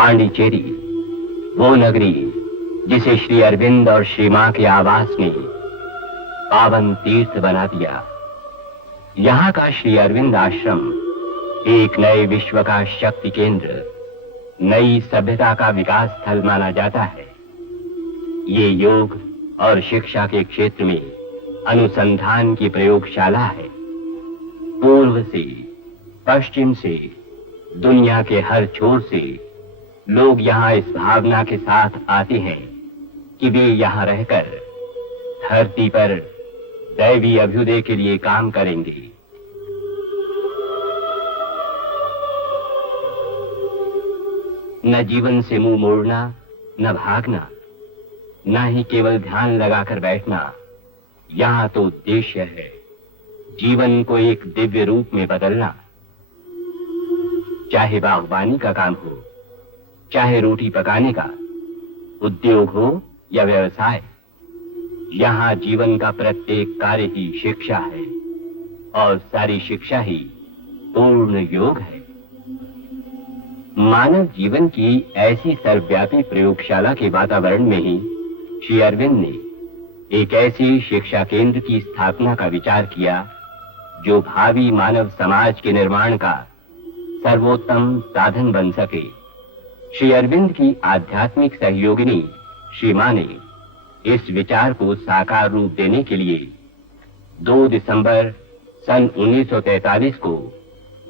पांडिचेरी, वो नगरी जिसे श्री अरविंद और श्री मां के आवास ने पावन तीर्थ बना दिया। यहाँ का श्री अरविंद आश्रम एक नए विश्व का शक्ति केंद्र, नई सभ्यता का विकास स्थल माना जाता है। ये योग और शिक्षा के क्षेत्र में अनुसंधान की प्रयोगशाला है। पूर्व से, पश्चिम से, दुनिया के हर छोर से लोग यहाँ इस भावना के साथ आते हैं कि वे यहाँ रहकर धरती पर दैवी अभ्युदय के लिए काम करेंगे। न जीवन से मुंह मोड़ना, न भागना, न ही केवल ध्यान लगाकर बैठना। यहाँ तो उद्देश्य है जीवन को एक दिव्य रूप में बदलना। चाहे बागवानी का काम हो, चाहे रोटी पकाने का, उद्योग हो या व्यवसाय, यहाँ जीवन का प्रत्येक कार्य ही शिक्षा है और सारी शिक्षा ही पूर्ण योग है। मानव जीवन की ऐसी सर्वव्यापी प्रयोगशाला के वातावरण में ही श्री अरविंद ने एक ऐसे शिक्षा केंद्र की स्थापना का विचार किया जो भावी मानव समाज के निर्माण का सर्वोत्तम साधन बन सके। श्री अरविंद की आध्यात्मिक सहयोगिनी श्री मां ने इस विचार को साकार रूप देने के लिए 2 दिसंबर सन 1943 को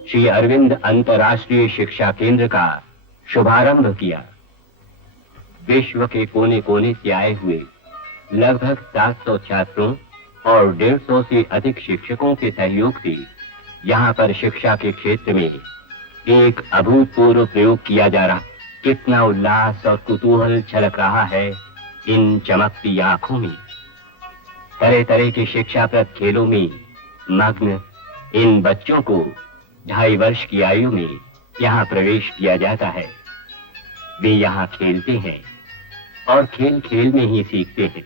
श्री अरविंद अंतर्राष्ट्रीय शिक्षा केंद्र का शुभारंभ किया। विश्व के कोने कोने से आए हुए लगभग 700 छात्रों और 150 से अधिक शिक्षकों के सहयोग से यहाँ पर शिक्षा के क्षेत्र में एक अभूतपूर्व प्रयोग किया जा रहा। कितना उल्लास और कुतूहल छलक रहा है इन चमकती आंखों में। तरह तरह के शिक्षाप्रद खेलों में मग्न इन बच्चों को 2.5 वर्ष की आयु में यहाँ प्रवेश दिया जाता है। वे यहाँ खेलते हैं और खेल खेल में ही सीखते हैं।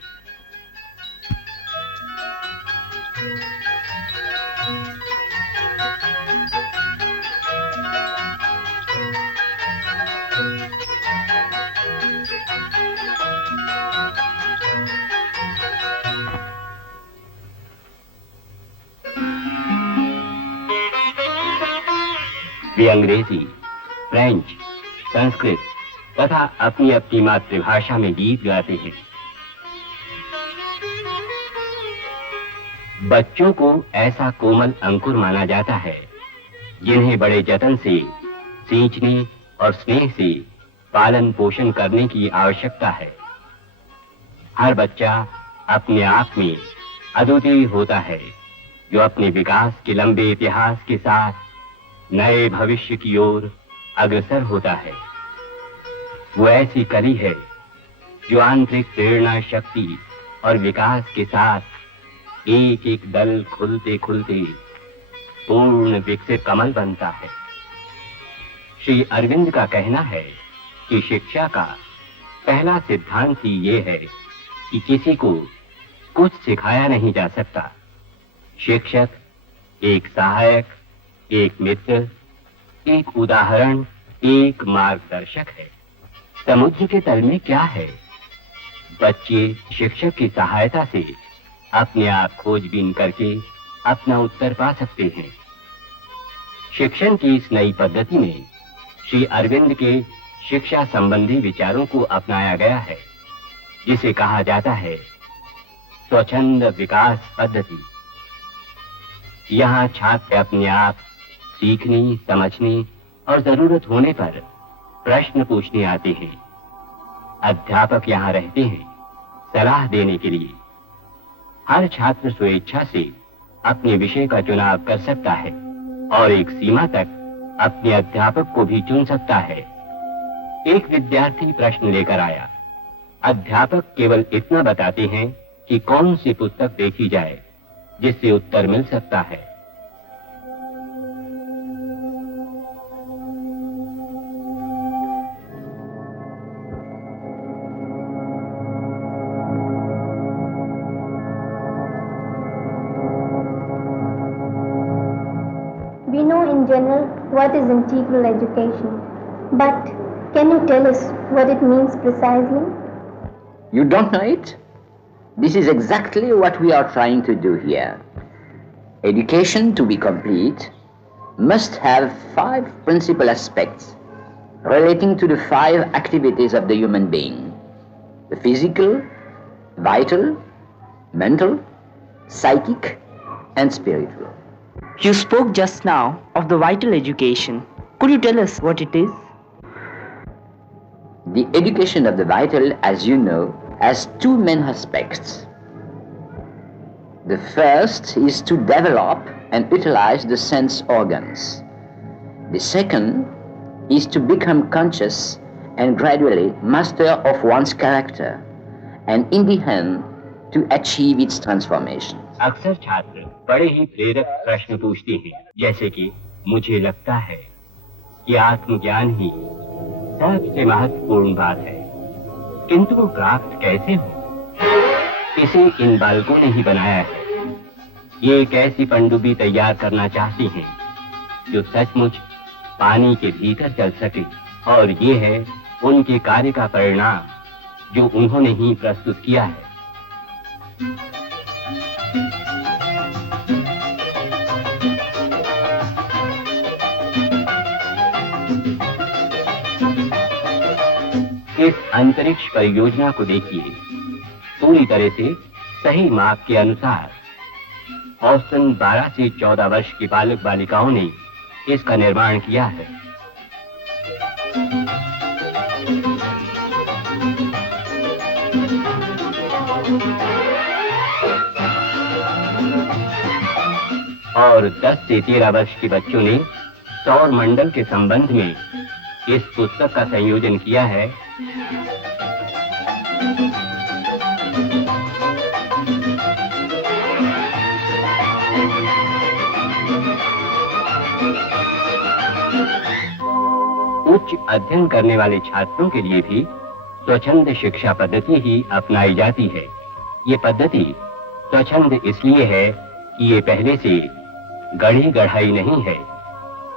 वे अंग्रेजी, फ्रेंच, संस्कृत तथा अपनी अपनी मातृभाषा में गीत गाते हैं। बच्चों को ऐसा कोमल अंकुर माना जाता है जिन्हें बड़े जतन से सींचने और स्नेह से पालन पोषण करने की आवश्यकता है। हर बच्चा अपने आप में अद्वितीय होता है जो अपने विकास के लंबे इतिहास के साथ नए भविष्य की ओर अग्रसर होता है। वो ऐसी कली है जो आंतरिक प्रेरणा शक्ति और विकास के साथ एक एक दल खुलते खुलते पूर्ण विकसित कमल बनता है। श्री अरविंद का कहना है कि शिक्षा का पहला सिद्धांत ही ये है कि किसी को कुछ सिखाया नहीं जा सकता। शिक्षक एक सहायक, एक मित्र, एक उदाहरण, एक मार्गदर्शक है। समुद्र के तल में क्या है? बच्चे शिक्षक की सहायता से अपने आप खोजबीन करके अपना उत्तर पा सकते हैं। शिक्षण की इस नई पद्धति में श्री अरविंद के शिक्षा संबंधी विचारों को अपनाया गया है, जिसे कहा जाता है स्वच्छंद विकास पद्धति। यहाँ छात्र अपने आप सीखने, समझने और जरूरत होने पर प्रश्न पूछने आते हैं। अध्यापक यहाँ रहते हैं सलाह देने के लिए। हर छात्र स्वेच्छा से अपने विषय का चुनाव कर सकता है और एक सीमा तक अपने अध्यापक को भी चुन सकता है। एक विद्यार्थी प्रश्न लेकर आया। अध्यापक केवल इतना बताते हैं कि कौन सी पुस्तक देखी जाए जिससे उत्तर मिल सकता है। We know in general what is integral education, but Can you tell us what it means precisely? You don't know it? This is exactly what we are trying to do here. Education, to be complete, must have 5 principal aspects relating to the 5 activities of the human being: the physical, vital, mental, psychic, and spiritual. You spoke just now of the vital education. Could you tell us what it is? The education of the vital, as you know, has 2 main aspects. The first is to develop and utilize the sense organs. The second is to become conscious and gradually master of one's character, and in the end, to achieve its transformation. अक्सर छात्र बड़े ही प्रेरक प्रश्न पूछते हैं, जैसे कि मुझे लगता है कि आत्मज्ञान ही सबसे महत्वपूर्ण बात है, किंतु वो प्राप्त कैसे हो? इसे इन बालकों ने ही बनाया है। ये एक ऐसी पनडुब्बी तैयार करना चाहती हैं जो सचमुच पानी के भीतर चल सके, और ये है उनके कार्य का परिणाम जो उन्होंने ही प्रस्तुत किया है। इस अंतरिक्ष परियोजना को देखिए, पूरी तरह से सही माप के अनुसार औसतन 12 से 14 वर्ष की बालक बालिकाओं ने इसका निर्माण किया है। और 10 से 13 वर्ष के बच्चों ने सौर मंडल के संबंध में इस पुस्तक का संयोजन किया है। उच्च अध्ययन करने वाले छात्रों के लिए भी स्वच्छंद शिक्षा पद्धति ही अपनाई जाती है। ये पद्धति स्वच्छंद इसलिए है कि ये पहले से गढ़ी गढ़ाई नहीं है,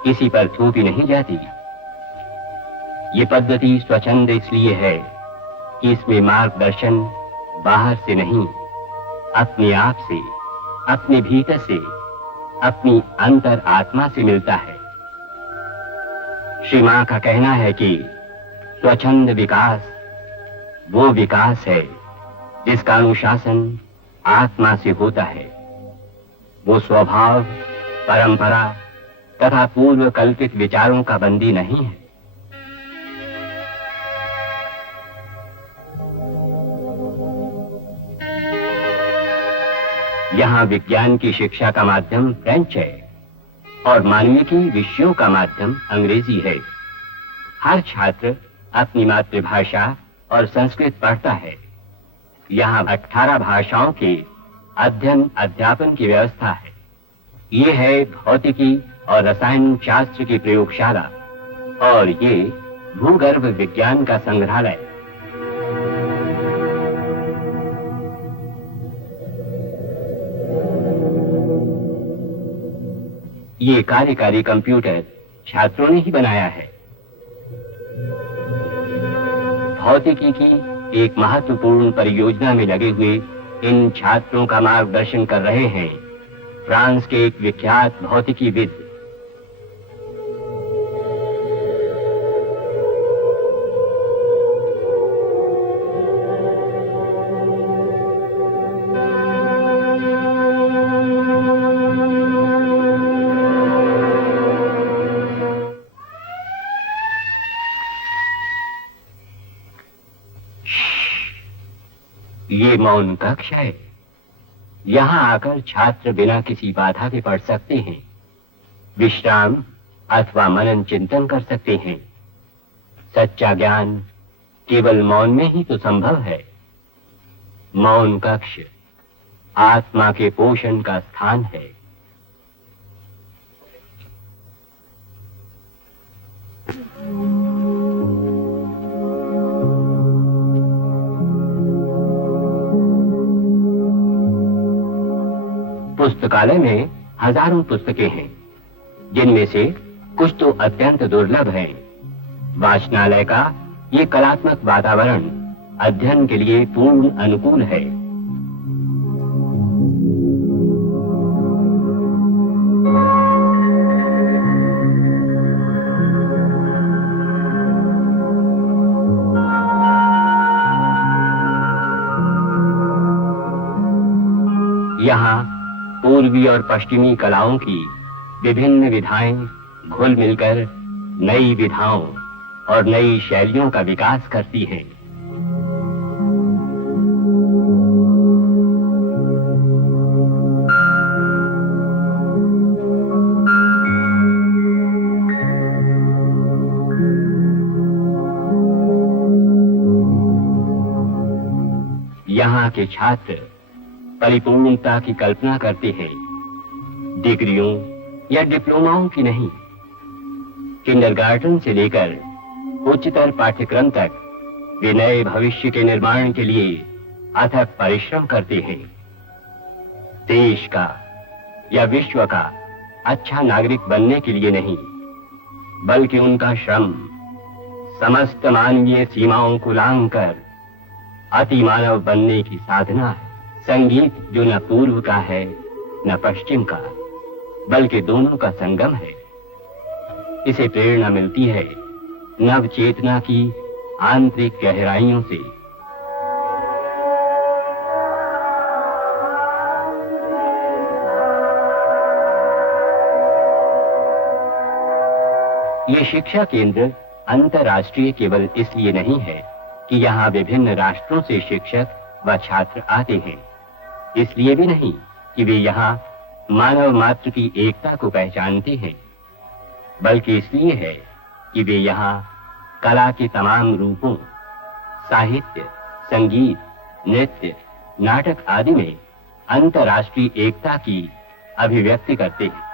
किसी पर थोपी नहीं जाती। ये पद्धति स्वच्छंद इसलिए है कि इसमें मार्गदर्शन बाहर से नहीं, अपने आप से, अपने भीतर से, अपनी अंतर आत्मा से मिलता है। श्री मां का कहना है कि स्वच्छंद विकास वो विकास है जिसका अनुशासन आत्मा से होता है। वो स्वभाव, परंपरा तथा पूर्व कल्पित विचारों का बंदी नहीं है। यहाँ विज्ञान की शिक्षा का माध्यम फ्रेंच है और मानविकी विषयों का माध्यम अंग्रेजी है। हर छात्र अपनी मातृभाषा और संस्कृत पढ़ता है। यहाँ 18 भाषाओं के अध्ययन अध्यापन की व्यवस्था है। ये है भौतिकी और रसायन शास्त्र की प्रयोगशाला और ये भूगर्भ विज्ञान का संग्रहालय। ये कार्यकारी कंप्यूटर छात्रों ने ही बनाया है। भौतिकी की एक महत्वपूर्ण परियोजना में लगे हुए इन छात्रों का मार्गदर्शन कर रहे हैं फ्रांस के एक विख्यात भौतिकीविद। ये मौन कक्ष है। यहाँ आकर छात्र बिना किसी बाधा के पढ़ सकते हैं, विश्राम अथवा मनन चिंतन कर सकते हैं। सच्चा ज्ञान केवल मौन में ही तो संभव है। मौन कक्ष आत्मा के पोषण का स्थान है। पुस्तकालय में हजारों पुस्तकें हैं, जिनमें से कुछ तो अत्यंत दुर्लभ हैं, वाचनालय का ये कलात्मक वातावरण अध्ययन के लिए पूर्ण अनुकूल है। यहाँ पूर्वी और पश्चिमी कलाओं की विभिन्न विधाएं घुल मिलकर नई विधाओं और नई शैलियों का विकास करती हैं। यहाँ के छात्र परिपूर्णता की कल्पना करते हैं, डिग्रियों या डिप्लोमाओं की नहीं। किंडरगार्टन से लेकर उच्चतर पाठ्यक्रम तक वे नए भविष्य के निर्माण के लिए अथक परिश्रम करते हैं। देश का या विश्व का अच्छा नागरिक बनने के लिए नहीं, बल्कि उनका श्रम समस्त मानवीय सीमाओं को लांघकर अति मानव बनने की साधना है। संगीत जो न पूर्व का है न पश्चिम का, बल्कि दोनों का संगम है। इसे प्रेरणा मिलती है नव चेतना की आंतरिक गहराइयों से। ये शिक्षा केंद्र अंतर्राष्ट्रीय केवल इसलिए नहीं है कि यहाँ विभिन्न राष्ट्रों से शिक्षक व छात्र आते हैं, इसलिए भी नहीं कि वे यहाँ मानव मात्र की एकता को पहचानते हैं, बल्कि इसलिए है कि वे यहाँ कला के तमाम रूपों, साहित्य, संगीत, नृत्य, नाटक आदि में अंतर्राष्ट्रीय एकता की अभिव्यक्ति करते हैं।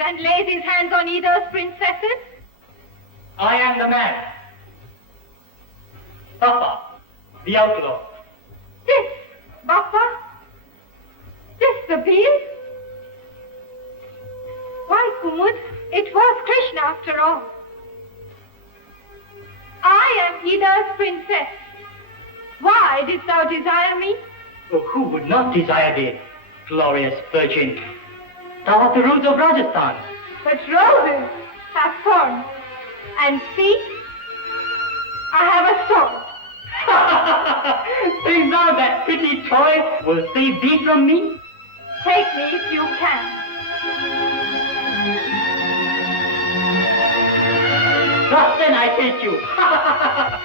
And lays his hands on either's princesses? I am the man. Bappa, the outlaw. This, Bappa? This the beast? Why, Kumud, it was Krishna after all. I am Ida's princess. Why didst thou desire me? Oh, who would not desire thee, glorious virgin? Thou art the rose of Rajasthan. But roses have thorns. And see, I have a sword. Think thou that pretty toy will save thee from me? Take me if you can. Thus then I take you.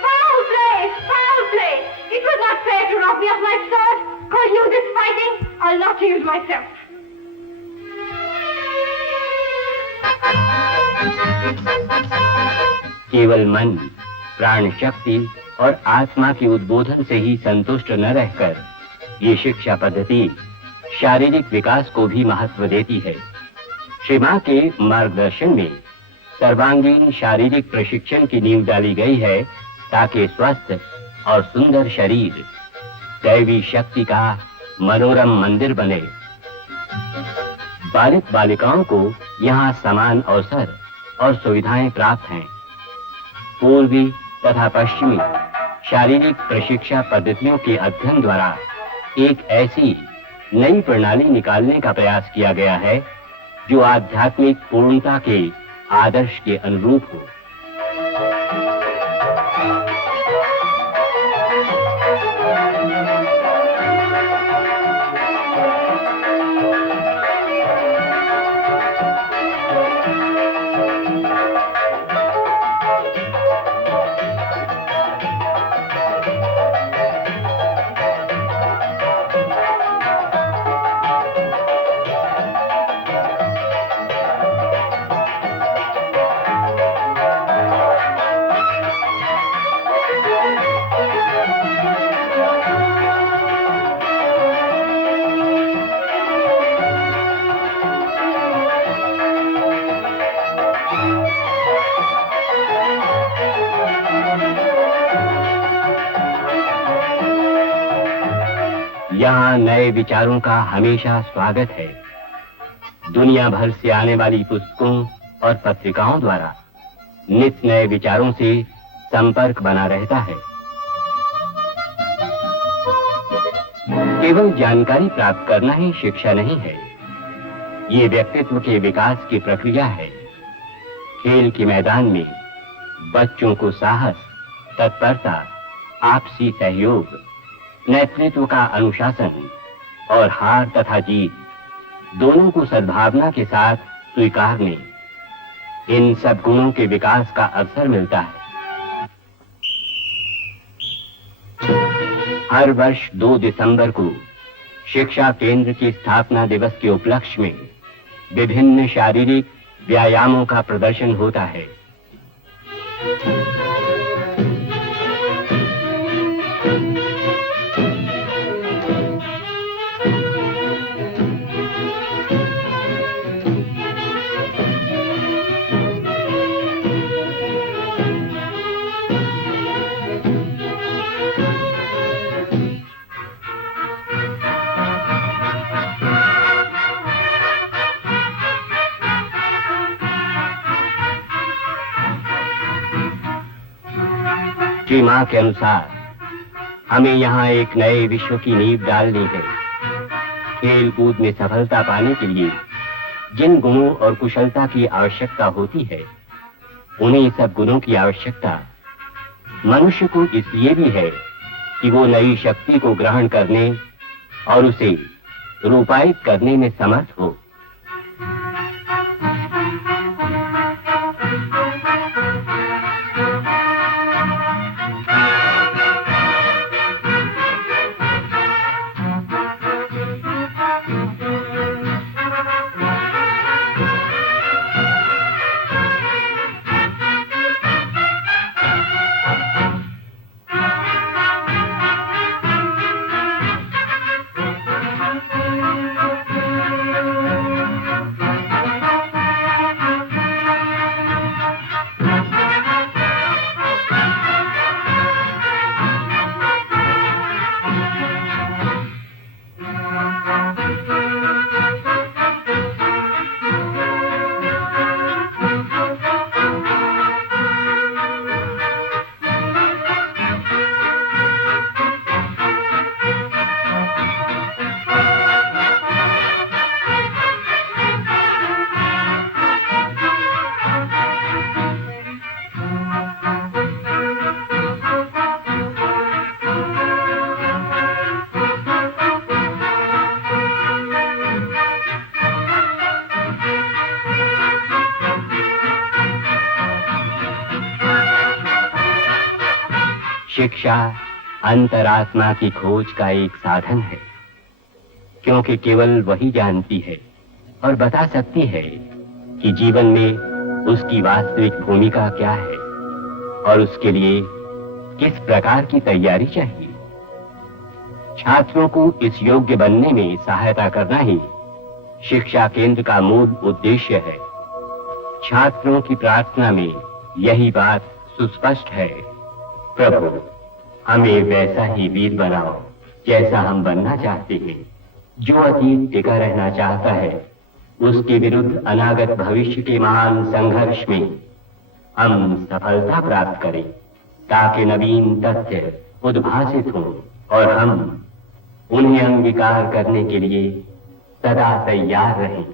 Foul play! Foul play! It was not fair to rob me of my sword. Call you this fighting? I'll not use myself. केवल मन, प्राण शक्ति और आत्मा के उद्बोधन से ही संतुष्ट न रहकर ये शिक्षा पद्धति शारीरिक विकास को भी महत्व देती है। श्री मां के मार्गदर्शन में सर्वांगीण शारीरिक प्रशिक्षण की नींव डाली गई है, ताकि स्वस्थ और सुंदर शरीर दैवी शक्ति का मनोरम मंदिर बने। बालिक बालिकाओं को यहाँ समान अवसर और सुविधाएं प्राप्त हैं। पूर्वी तथा पश्चिमी शारीरिक प्रशिक्षा पद्धतियों के अध्ययन द्वारा एक ऐसी नई प्रणाली निकालने का प्रयास किया गया है जो आध्यात्मिक पूर्णता के आदर्श के अनुरूप हो। यहाँ नए विचारों का हमेशा स्वागत है। दुनिया भर से आने वाली पुस्तकों और पत्रिकाओं द्वारा नित्य नए विचारों से संपर्क बना रहता है। केवल जानकारी प्राप्त करना ही शिक्षा नहीं है, ये व्यक्तित्व के विकास की प्रक्रिया है। खेल के मैदान में बच्चों को साहस, तत्परता, आपसी सहयोग, नेतृत्व का अनुशासन और हार तथा जीत दोनों को सद्भावना के साथ स्वीकारने, इन सब गुणों के विकास का अवसर मिलता है। हर वर्ष 2 दिसंबर को शिक्षा केंद्र की स्थापना दिवस के उपलक्ष्य में विभिन्न शारीरिक व्यायामों का प्रदर्शन होता है। श्री मां के अनुसार हमें यहाँ एक नए विश्व की नींव डालनी है। खेल कूद में सफलता पाने के लिए जिन गुणों और कुशलता की आवश्यकता होती है, उन्हीं सब गुणों की आवश्यकता मनुष्य को इसलिए भी है कि वो नई शक्ति को ग्रहण करने और उसे रूपायित करने में समर्थ हो। शिक्षा अंतरात्मा की खोज का एक साधन है, क्योंकि केवल वही जानती है और बता सकती है कि जीवन में उसकी वास्तविक भूमिका क्या है और उसके लिए किस प्रकार की तैयारी चाहिए। छात्रों को इस योग्य बनने में सहायता करना ही शिक्षा केंद्र का मूल उद्देश्य है। छात्रों की प्रार्थना में यही बात सुस्पष्ट है। प्रभु, हमें वैसा ही वीर बनाओ जैसा हम बनना चाहते हैं। जो अतीत टिका रहना चाहता है, उसके विरुद्ध अनागत भविष्य के महान संघर्ष में हम सफलता प्राप्त करें, ताकि नवीन तथ्य उद्भासित हों और हम उन्हें अंगीकार करने के लिए सदा तैयार रहें।